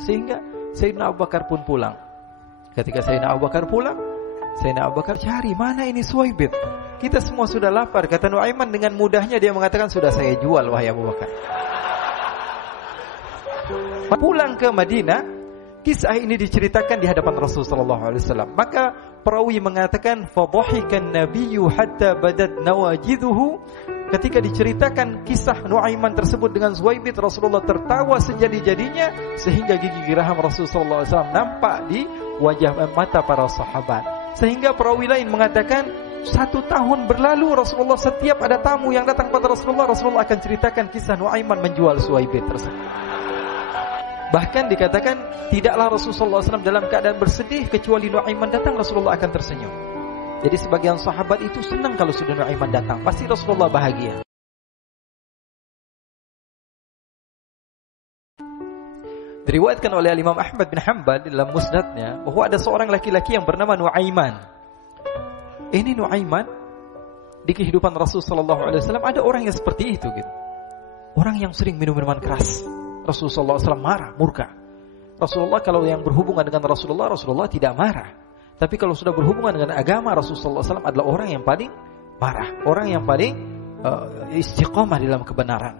Sehingga Sayyidina Abu Bakar pun pulang. Ketika Sayyidina Abu Bakar pulang, Sayyidina Abu Bakar cari, mana ini Suwaibit? Kita semua sudah lapar. Kata Nuaiman dengan mudahnya dia mengatakan, sudah saya jual wahai Abu Bakar. Pulang ke Madinah, kisah ini diceritakan di hadapan Rasulullah SAW. Maka perawi mengatakan, fadhahikan nabiyyu hatta badat nawajiduhu. Ketika diceritakan kisah Nuaiman tersebut dengan Suwaibit, Rasulullah tertawa sejadi-jadinya sehingga gigi geraham Rasulullah SAW nampak di wajah mata para sahabat. Sehingga perawi lain mengatakan 1 tahun berlalu Rasulullah setiap ada tamu yang datang pada Rasulullah akan ceritakan kisah Nuaiman menjual Suwaibit tersebut. Bahkan dikatakan tidaklah Rasulullah SAW dalam keadaan bersedih kecuali Nuaiman datang Rasulullah akan tersenyum. Jadi sebagian sahabat itu senang kalau sudah Nuaiman datang, pasti Rasulullah bahagia. Diriwayatkan oleh Imam Ahmad bin Hanbal dalam musnadnya bahwa ada seorang laki-laki yang bernama Nuaiman. Ini Nuaiman di kehidupan Rasulullah SAW ada orang yang seperti itu gitu. Orang yang sering minum minuman keras. Rasulullah SAW marah, murka. Rasulullah kalau yang berhubungan dengan Rasulullah tidak marah. Tapi kalau sudah berhubungan dengan agama, Rasulullah SAW adalah orang yang paling marah, orang yang paling istiqamah dalam kebenaran.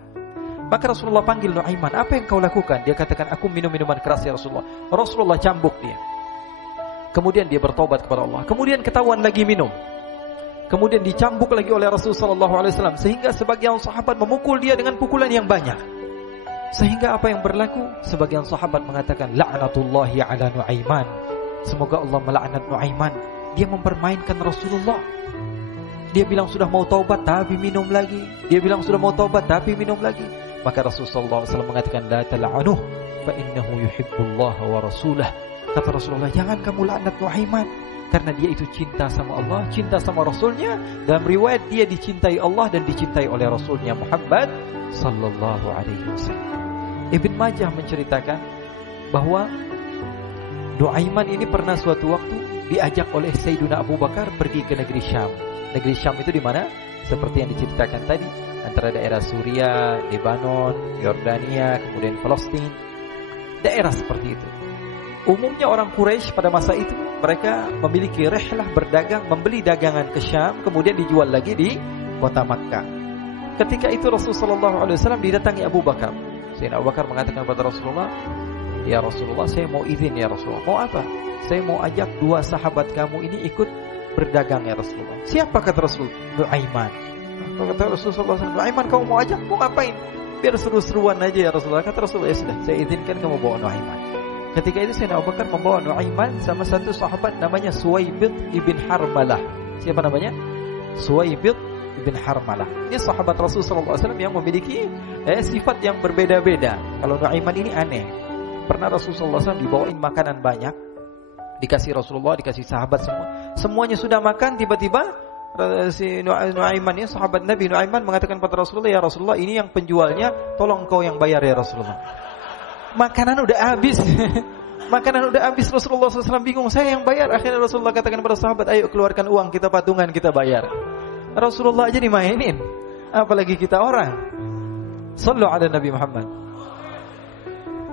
Maka Rasulullah panggil Nuaiman, apa yang kau lakukan? Dia katakan, aku minum minuman keras ya Rasulullah. Rasulullah cambuk dia. Kemudian dia bertobat kepada Allah. Kemudian ketahuan lagi minum. Kemudian dicambuk lagi oleh Rasulullah SAW. Sehingga sebagian sahabat memukul dia dengan pukulan yang banyak. Sehingga apa yang berlaku? Sebagian sahabat mengatakan, la'natullahi ala Nuaiman. Semoga Allah melaknat Nuaiman. Dia mempermainkan Rasulullah. Dia bilang sudah mau taubat tapi minum lagi. Dia bilang sudah mau taubat tapi minum lagi. Maka Rasulullah SAW mengatakan, la tal'anuh fa innahu yuhibbullah wa rasulah. Kata Rasulullah, jangan kamu laknat Nuaiman, karena dia itu cinta sama Allah, cinta sama Rasulnya. Dalam riwayat dia dicintai Allah dan dicintai oleh Rasulnya Muhammad sallallahu alaihi wasallam. Ibn Majah menceritakan bahwa Nuaiman ini pernah suatu waktu diajak oleh Sayyidina Abu Bakar pergi ke negeri Syam. Negeri Syam itu di mana? Seperti yang diceritakan tadi, antara daerah Suriah, Lebanon, Yordania, kemudian Palestina. Daerah seperti itu. Umumnya orang Quraisy pada masa itu mereka memiliki rihlah berdagang, membeli dagangan ke Syam, kemudian dijual lagi di kota Makkah. Ketika itu Rasulullah SAW didatangi Abu Bakar. Sayyidina Abu Bakar mengatakan kepada Rasulullah, ya Rasulullah, saya mau izin ya Rasulullah. Mau apa? Saya mau ajak 2 sahabat kamu ini ikut berdagang ya Rasulullah. Siapa kata Rasul? Nuaiman. Kata Rasulullah SAW, Nuaiman kamu mau ajak? Mau ngapain? Biar seru-seruan aja ya Rasulullah. Kata Rasulullah, ya sudah, saya izinkan kamu bawa Nuaiman. Ketika itu Sayyidina Abu Bakar membawa Nuaiman sama satu sahabat namanya Suwaibit ibn Harmalah. Siapa namanya? Suwaibit ibn Harmalah. Ini sahabat Rasulullah SAW yang memiliki sifat yang berbeda-beda. Kalau Nuaiman ini aneh. Pernah Rasulullah SAW dibawain makanan banyak, dikasih Rasulullah, dikasih sahabat semua. Semuanya sudah makan, tiba-tiba si Nuaiman ini, sahabat Nabi Nuaiman mengatakan kepada Rasulullah, ya Rasulullah, ini yang penjualnya, tolong kau yang bayar ya Rasulullah. Makanan udah habis. Makanan udah habis, Rasulullah SAW bingung, saya yang bayar. Akhirnya Rasulullah katakan kepada sahabat, ayo keluarkan uang, kita patungan, kita bayar. Rasulullah aja dimainin, apalagi kita orang. Sallu ala Nabi Muhammad.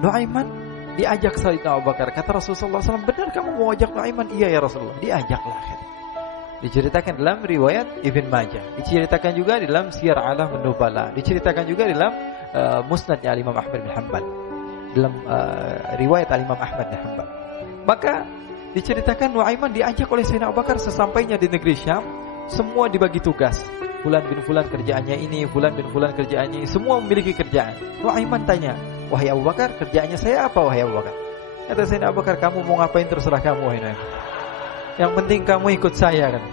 Nuaiman diajak Sayyidina Abu Bakar. Kata Rasulullah SAW, benar kamu mau ajak Nuaiman? Iya ya Rasulullah. Diajaklah. Diceritakan dalam riwayat Ibn Majah. Diceritakan juga dalam Siyar A'lam An-Nubala. Diceritakan juga dalam musnadnya Imam Ahmad bin Hanbal. Dalam riwayat Imam Ahmad bin Hanbal. Maka diceritakan Nuaiman diajak oleh Sayyidina Abu Bakar. Sesampainya di negeri Syam, semua dibagi tugas. Fulan bin Fulan kerjaannya ini, Fulan bin Fulan kerjaannya ini. Semua memiliki kerjaan. Nuaiman tanya, wahai Abu Bakar, kerjaannya saya apa wahai Abu Bakar? Kata Sayyidina Abu Bakar, kamu mau ngapain terserah kamu wahai Nuaiman. Yang penting kamu ikut saya kan.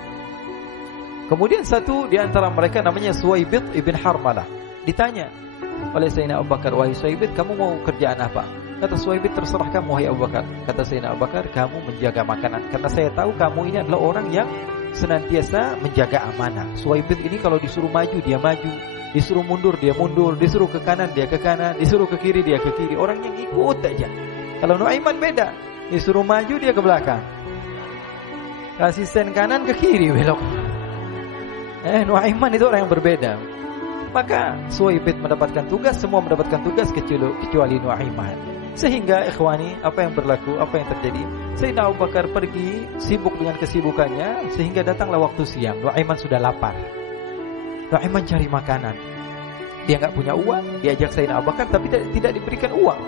Kemudian satu di antara mereka namanya Suwaibit ibn Harmalah. Ditanya oleh Sayyidina Abu Bakar, wahai Suwaibit, kamu mau kerjaan apa? Kata Suwaibit, terserah kamu wahai Abu Bakar. Kata Sayyidina Abu Bakar, kamu menjaga makanan, karena saya tahu kamu ini adalah orang yang senantiasa menjaga amanah. Suwaibit ini kalau disuruh maju dia maju, disuruh mundur dia mundur, disuruh ke kanan dia ke kanan, disuruh ke kiri dia ke kiri. Orang yang ikut aja. Kalau Nuaiman beda, disuruh maju dia ke belakang, asisten kanan ke kiri belok. Nuaiman itu orang yang berbeda. Maka Suwaibit mendapatkan tugas, semua mendapatkan tugas kecuali Nuaiman. Sehingga ikhwani, apa yang berlaku, apa yang terjadi? Sayyidina Abu Bakar pergi sibuk dengan kesibukannya, sehingga datanglah waktu siang. Nu'aiman sudah lapar. Nu'aiman cari makanan. Dia enggak punya uang, diajak Sayyidina Abu Bakar tapi tidak diberikan uang.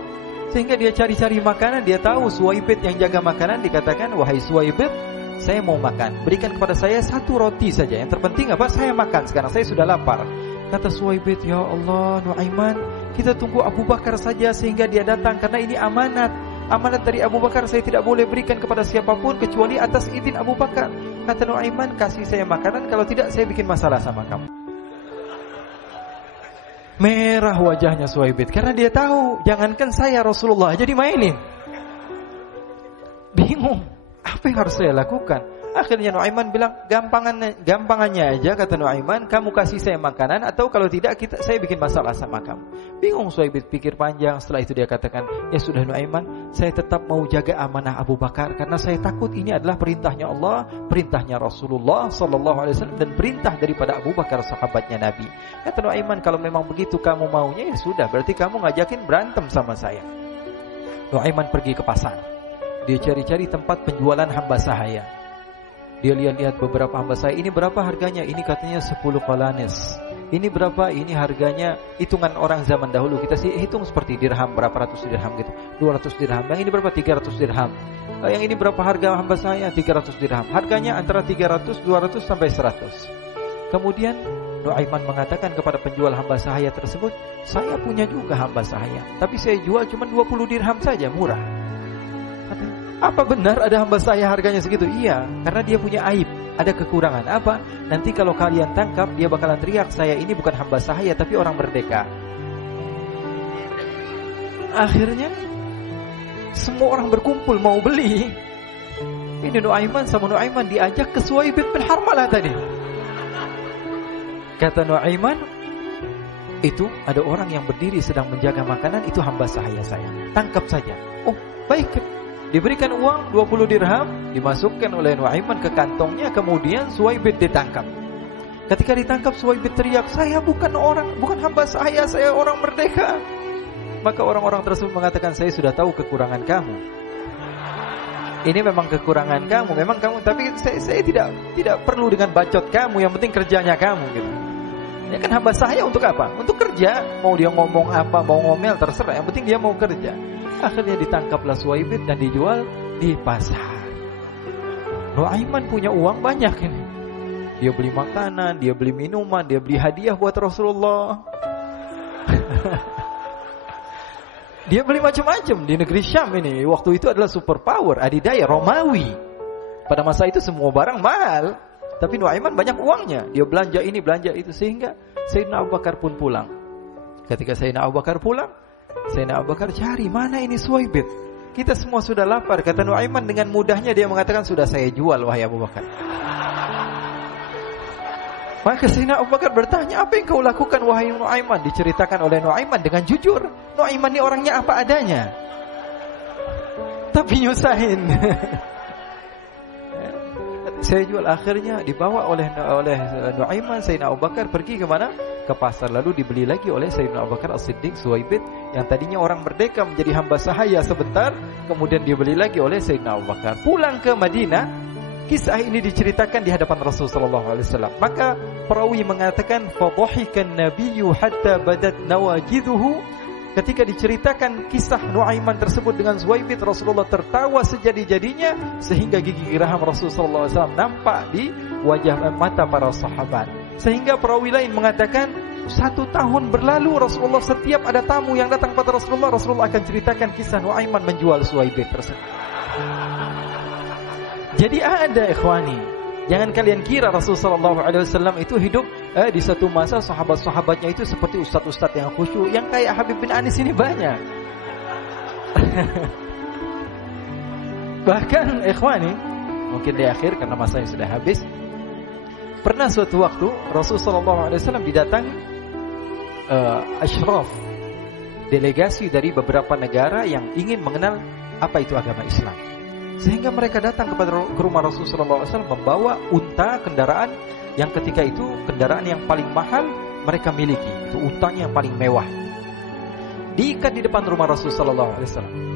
Sehingga dia cari-cari makanan, dia tahu Suwaibit yang jaga makanan, dikatakan, "Wahai Suwaibit, saya mau makan. Berikan kepada saya 1 roti saja. Yang terpenting apa? Saya makan sekarang, saya sudah lapar." Kata Suwaibit, "Ya Allah, Nu'aiman, kita tunggu Abu Bakar saja sehingga dia datang, karena ini amanat. Amanat dari Abu Bakar, saya tidak boleh berikan kepada siapapun kecuali atas izin Abu Bakar." Kata Nu'aiman, "Kasih saya makanan, kalau tidak saya bikin masalah sama kamu." Merah wajahnya Suwaibit karena dia tahu, jangankan saya, Rasulullah jadi mainin. Bingung, apa yang harus saya lakukan? Akhirnya Nu'aiman bilang, gampangannya aja, kata Nu'aiman, kamu kasih saya makanan, atau kalau tidak saya bikin masalah sama kamu. Bingung Suwaibit, pikir panjang. Setelah itu dia katakan, "Ya sudah Nu'aiman, saya tetap mau jaga amanah Abu Bakar, karena saya takut ini adalah perintahnya Allah, perintahnya Rasulullah SAW, dan perintah daripada Abu Bakar, sahabatnya Nabi." Kata Nu'aiman, "Kalau memang begitu kamu maunya, ya sudah, berarti kamu ngajakin berantem sama saya." Nu'aiman pergi ke pasar. Dia cari-cari tempat penjualan hamba sahaya. Dia lihat-lihat beberapa hamba sahaya. Ini berapa harganya? Ini katanya 10 qalanis. Ini berapa? Ini harganya hitungan orang zaman dahulu. Kita sih hitung seperti dirham, berapa ratus dirham gitu. 200 dirham. Yang ini berapa? 300 dirham. Yang ini berapa harga hamba sahaya? 300 dirham. Harganya antara 300, 200 sampai 100. Kemudian Nu'aiman mengatakan kepada penjual hamba sahaya tersebut, "Saya punya juga hamba sahaya, tapi saya jual cuma 20 dirham saja, murah." Katanya, "Apa benar ada hamba saya harganya segitu?" "Iya, karena dia punya aib, ada kekurangan." "Apa?" "Nanti kalau kalian tangkap, dia bakalan teriak, saya ini bukan hamba sahaya tapi orang merdeka." Akhirnya semua orang berkumpul mau beli. Ini Nu'aiman sama Nu'aiman diajak ke Suwaibit bin Harmalah tadi. Kata Nu'aiman, "Itu ada orang yang berdiri sedang menjaga makanan, itu hamba sahaya saya. Tangkap saja." "Oh, baik." Diberikan uang 20 dirham, dimasukkan oleh Nu'aiman ke kantongnya, kemudian Suwaibit ditangkap. Ketika ditangkap, Suwaibit teriak, "Saya bukan hamba saya orang merdeka." Maka orang-orang tersebut mengatakan, "Saya sudah tahu kekurangan kamu. Ini memang kekurangan kamu, memang kamu, tapi saya tidak perlu dengan bacot kamu, yang penting kerjanya kamu gitu. Ya kan hamba saya untuk apa? Untuk kerja, mau dia ngomong apa, mau ngomel terserah, yang penting dia mau kerja." Akhirnya ditangkaplah Suwaibit dan dijual di pasar. Nu'aiman punya uang banyak ini. Dia beli makanan, dia beli minuman, dia beli hadiah buat Rasulullah. Dia beli macam-macam di negeri Syam ini. Waktu itu adalah superpower, adidaya, Romawi. Pada masa itu semua barang mahal. Tapi Nu'aiman banyak uangnya. Dia belanja ini, belanja itu. Sehingga Sayyidina Abu Bakar pun pulang. Ketika Sayyidina Abu Bakar pulang, Sayyidina Abu Bakar cari, mana ini Suwaibit? Kita semua sudah lapar. Kata Nu'aiman dengan mudahnya dia mengatakan, "Sudah saya jual wahai Abu Bakar." Maka Sayyidina Abu Bakar bertanya, "Apa yang kau lakukan wahai Nu'aiman?" Diceritakan oleh Nu'aiman dengan jujur. Nu'aiman ini orangnya apa adanya, tapi nyusahin. Saya jual. Akhirnya dibawa oleh Nu'aiman, Sayyidina Abu Bakar pergi ke mana? Ke pasar. Lalu dibeli lagi oleh Sayyidina Abu Bakar As-Siddiq, Suwaibit yang tadinya orang merdeka menjadi hamba sahaya sebentar, kemudian dibeli lagi oleh Sayyidina Abu Bakar. Pulang ke Madinah, kisah ini diceritakan di hadapan Rasulullah SAW. Maka perawi mengatakan, "Fadhahikan nabiyyu hatta badat nawajiduhu." Ketika diceritakan kisah Nu'aiman tersebut dengan Suwaibit, Rasulullah tertawa sejadi-jadinya sehingga gigi geraham Rasulullah SAW nampak di wajah mata para sahabat. Sehingga perawi lain mengatakan 1 tahun berlalu Rasulullah, setiap ada tamu yang datang pada Rasulullah akan ceritakan kisah Nu'aiman menjual Suwaibit tersebut. Jadi ada ikhwani, jangan kalian kira Rasulullah SAW itu hidup di satu masa sahabat-sahabatnya itu seperti ustaz-ustaz yang khusyuk, yang kayak Habib bin Anis ini banyak. Bahkan ikhwani, mungkin di akhir karena masanya sudah habis, pernah suatu waktu Rasulullah SAW didatangi asyraf, delegasi dari beberapa negara yang ingin mengenal apa itu agama Islam. Sehingga mereka datang ke rumah Rasulullah SAW membawa unta, kendaraan yang ketika itu kendaraan yang paling mahal mereka miliki. Itu untanya yang paling mewah. Diikat di depan rumah Rasulullah SAW.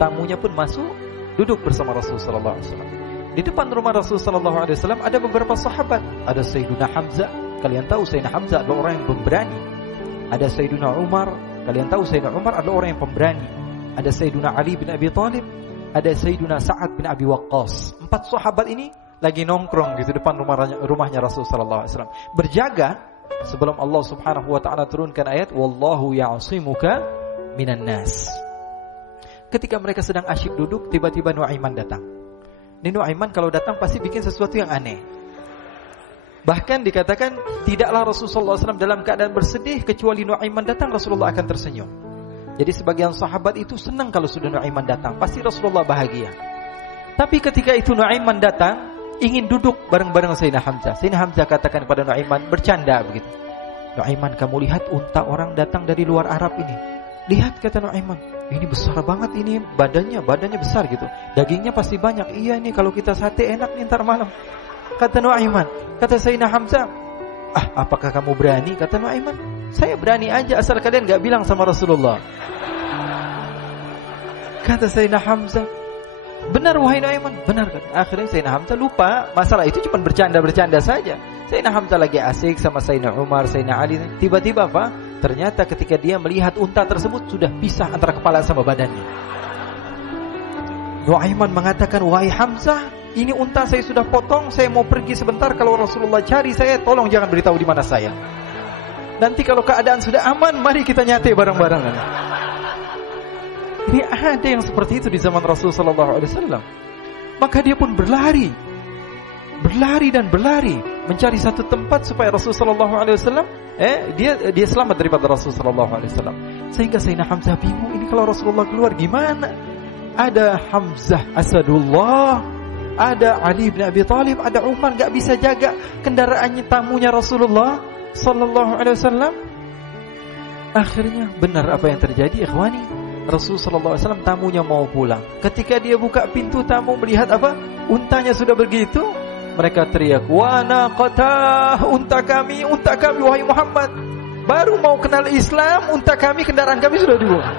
tamunya pun masuk, duduk bersama Rasulullah SAW. Di depan rumah Rasulullah SAW ada beberapa sahabat. Ada Sayyiduna Hamzah. Kalian tahu Sayyidina Hamzah adalah orang yang pemberani. Ada Sayyiduna Umar. Kalian tahu Sayyidina Umar adalah orang yang pemberani. Ada Sayyiduna Ali bin Abi Thalib. Ada Sayyiduna Sa'ad bin Abi Waqqas. 4 sahabat ini lagi nongkrong gitu depan rumahnya Rasulullah SAW. Berjaga sebelum Allah Subhanahu wa taala turunkan ayat wallahu ya'simuka minan nas. Ketika mereka sedang asyik duduk, tiba-tiba Nuaiman datang. Ini Nuaiman kalau datang pasti bikin sesuatu yang aneh. Bahkan dikatakan tidaklah Rasulullah SAW dalam keadaan bersedih, kecuali Nuaiman datang Rasulullah akan tersenyum. Jadi sebagian sahabat itu senang kalau sudah Nuaiman datang, pasti Rasulullah bahagia. Tapi ketika itu Nuaiman datang, ingin duduk bareng-bareng Sayyidina Hamzah. Sayyidina Hamzah katakan kepada Nuaiman, bercanda begitu. Nuaiman, kamu lihat unta orang datang dari luar Arab ini. Lihat, kata Nuaiman, ini besar banget ini, badannya besar gitu. Dagingnya pasti banyak. Iya, ini kalau kita sate enak nih ntar malam. Kata Nuaiman. Kata Sayyidina Hamzah, apakah kamu berani? Kata Nuaiman, saya berani aja asal kalian gak bilang sama Rasulullah. Kata Sayyidina Hamzah, benar wahai Nuaiman, benar kan? Akhirnya Sayyidina Hamzah lupa masalah itu, cuma bercanda-bercanda saja. Sayyidina Hamzah lagi asik sama Sayyidina Umar, Sayyidina Ali. Tiba-tiba apa? Ternyata ketika dia melihat unta tersebut sudah pisah antara kepala sama badannya. Nuaiman mengatakan, wahai Hamzah, ini unta saya sudah potong, saya mau pergi sebentar. Kalau Rasulullah cari saya, tolong jangan beritahu di mana saya. Nanti kalau keadaan sudah aman, mari kita nyate bareng-bareng. Ini ada yang seperti itu di zaman Rasulullah SAW. Maka dia pun berlari dan berlari mencari satu tempat supaya Rasulullah SAW dia selamat daripada Rasulullah SAW. Sehingga Sayyidina Hamzah bingung, ini kalau Rasulullah keluar gimana? Ada Hamzah Asadullah, ada Ali bin Abi Thalib, ada Umar, gak bisa jaga kendaraannya tamunya Rasulullah SAW. Akhirnya benar apa yang terjadi, ikhwani. Rasulullah SAW tamunya mau pulang. Ketika dia buka pintu tamu melihat apa? Untanya sudah begitu. Mereka teriak, wa naqatah, unta kami wahai Muhammad. Baru mau kenal Islam, unta kami, kendaraan kami sudah dibuang.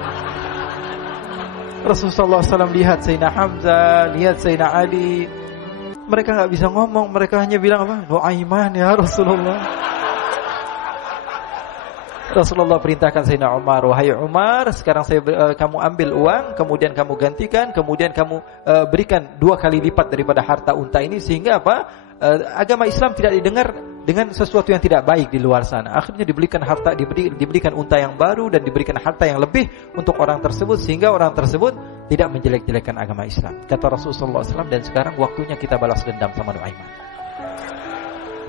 Rasulullah SAW lihat Sayyidina Hamzah, lihat Sayyidina Ali. Mereka gak bisa ngomong, mereka hanya bilang apa? Nuaiman ya Rasulullah. Rasulullah perintahkan Sayyidina Umar, wahai Umar, sekarang kamu ambil uang, kemudian kamu gantikan, kemudian kamu berikan 2 kali lipat daripada harta unta ini, sehingga apa? Agama Islam tidak didengar dengan sesuatu yang tidak baik di luar sana. Akhirnya diberikan harta, diberikan unta yang baru dan diberikan harta yang lebih untuk orang tersebut, sehingga orang tersebut tidak menjelek-jelekan agama Islam. Kata Rasulullah SAW, dan sekarang waktunya kita balas dendam sama Nuaiman.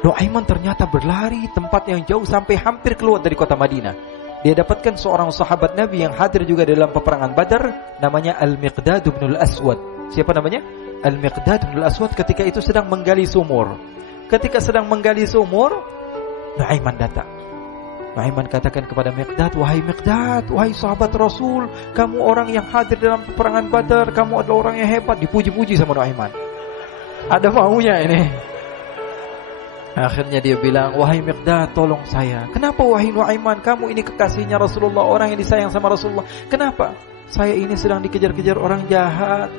Nuaiman ternyata berlari tempat yang jauh sampai hampir keluar dari kota Madinah. Dia dapatkan seorang sahabat Nabi yang hadir juga dalam peperangan Badar, namanya Al-Miqdad bin Al-Aswad. Siapa namanya? Al-Miqdad bin Al-Aswad ketika itu sedang menggali sumur. Ketika sedang menggali sumur, Nuaiman datang. Nuaiman katakan kepada Miqdad, wahai Miqdad, wahai sahabat Rasul, kamu orang yang hadir dalam peperangan Badar, kamu adalah orang yang hebat. Dipuji-puji sama Nuaiman. Ada maunya ini. Akhirnya dia bilang, wahai Miqdad, tolong saya. Kenapa wahai Nuaiman, kamu ini kekasihnya Rasulullah, orang yang disayang sama Rasulullah. Kenapa? Saya ini sedang dikejar-kejar orang jahat.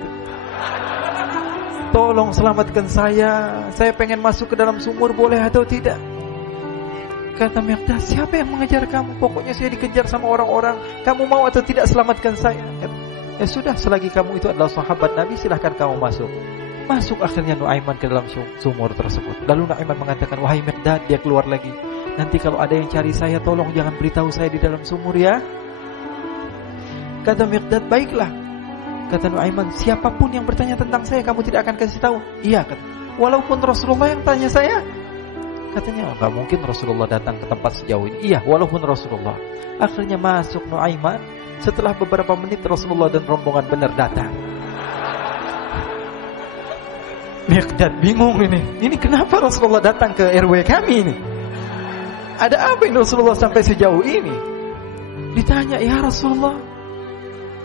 Tolong selamatkan saya. Saya pengen masuk ke dalam sumur, boleh atau tidak? Kata Miqdad, siapa yang mengejar kamu? Pokoknya saya dikejar sama orang-orang. Kamu mau atau tidak selamatkan saya? Ya sudah, selagi kamu itu adalah sahabat Nabi, silahkan kamu masuk. Masuk akhirnya Nuaiman ke dalam sumur tersebut. Lalu Nuaiman mengatakan, wahai Miqdad, dia keluar lagi. Nanti kalau ada yang cari saya, tolong jangan beritahu saya di dalam sumur ya. Kata Miqdad, baiklah. Kata Nuaiman, siapapun yang bertanya tentang saya, kamu tidak akan kasih tahu. Iya, kata. Walaupun Rasulullah yang tanya saya. Katanya, enggak mungkin Rasulullah datang ke tempat sejauh ini. Iya, walaupun Rasulullah. Akhirnya masuk Nuaiman. Setelah beberapa menit Rasulullah dan rombongan benar datang. Miqdad bingung ini. Ini kenapa Rasulullah datang ke RW kami ini? Ada apa ini Rasulullah sampai sejauh ini? Ditanya, ya Rasulullah,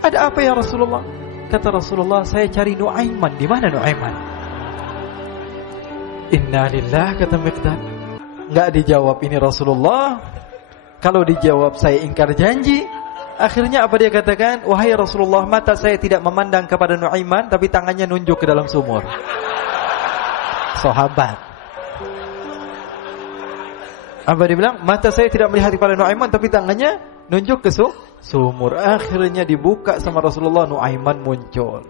ada apa ya Rasulullah? Kata Rasulullah, saya cari Nuaiman. Di mana Nuaiman? Inna lillah, kata Miqdad. Enggak dijawab ini Rasulullah. Kalau dijawab saya ingkar janji. Akhirnya apa dia katakan? Wahai Rasulullah, mata saya tidak memandang kepada Nuaiman, tapi tangannya nunjuk ke dalam sumur. Sahabat. Apa dia bilang? Mata saya tidak melihat kepada Nuaiman, tapi tangannya nunjuk ke sumur. Akhirnya dibuka sama Rasulullah, Nuaiman muncul.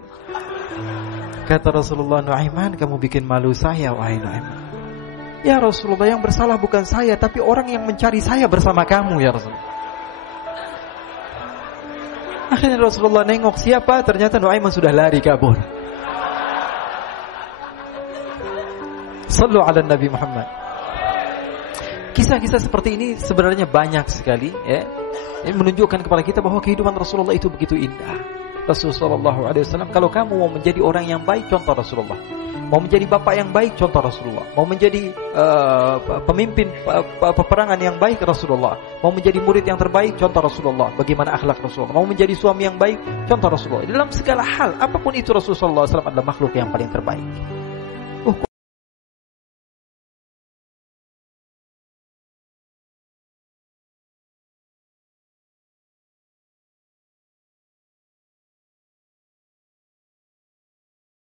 Kata Rasulullah, Nuaiman, kamu bikin malu saya, wahai Nuaiman. Ya Rasulullah, yang bersalah bukan saya, tapi orang yang mencari saya bersama kamu, ya Rasulullah. Akhirnya Rasulullah nengok siapa, ternyata Nuaiman sudah lari kabur. Sallu ala Nabi Muhammad. Kisah-kisah seperti ini sebenarnya banyak sekali, ya. Ini menunjukkan kepada kita bahwa kehidupan Rasulullah itu begitu indah. Rasulullah SAW, kalau kamu mau menjadi orang yang baik, contoh Rasulullah. Mau menjadi bapak yang baik, contoh Rasulullah. Mau menjadi pemimpin peperangan yang baik, Rasulullah. Mau menjadi murid yang terbaik, contoh Rasulullah. Bagaimana akhlak Rasulullah. Mau menjadi suami yang baik, contoh Rasulullah. Dalam segala hal, apapun itu Rasulullah SAW adalah makhluk yang paling terbaik.